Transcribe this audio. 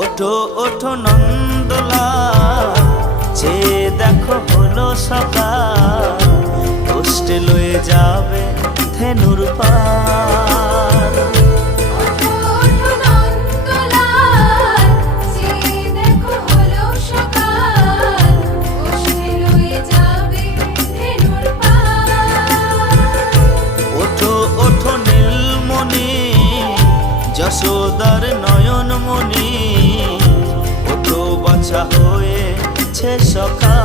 ওঠো ওঠো নন্দলাল, চেয়ে দেখো হলো সকাল, কষ্টে লয়ে যাবে ধেনুর পাল। ওঠো ওঠো নন্দলাল, চেয়ে দেখো হলো সকাল, কষ্টে লয়ে যাবে ধেনুর পাল। ওঠো ওঠো নীলমণি, যশোদার নয়নমণি, ওঠো বাছা হয়েছে সকাল।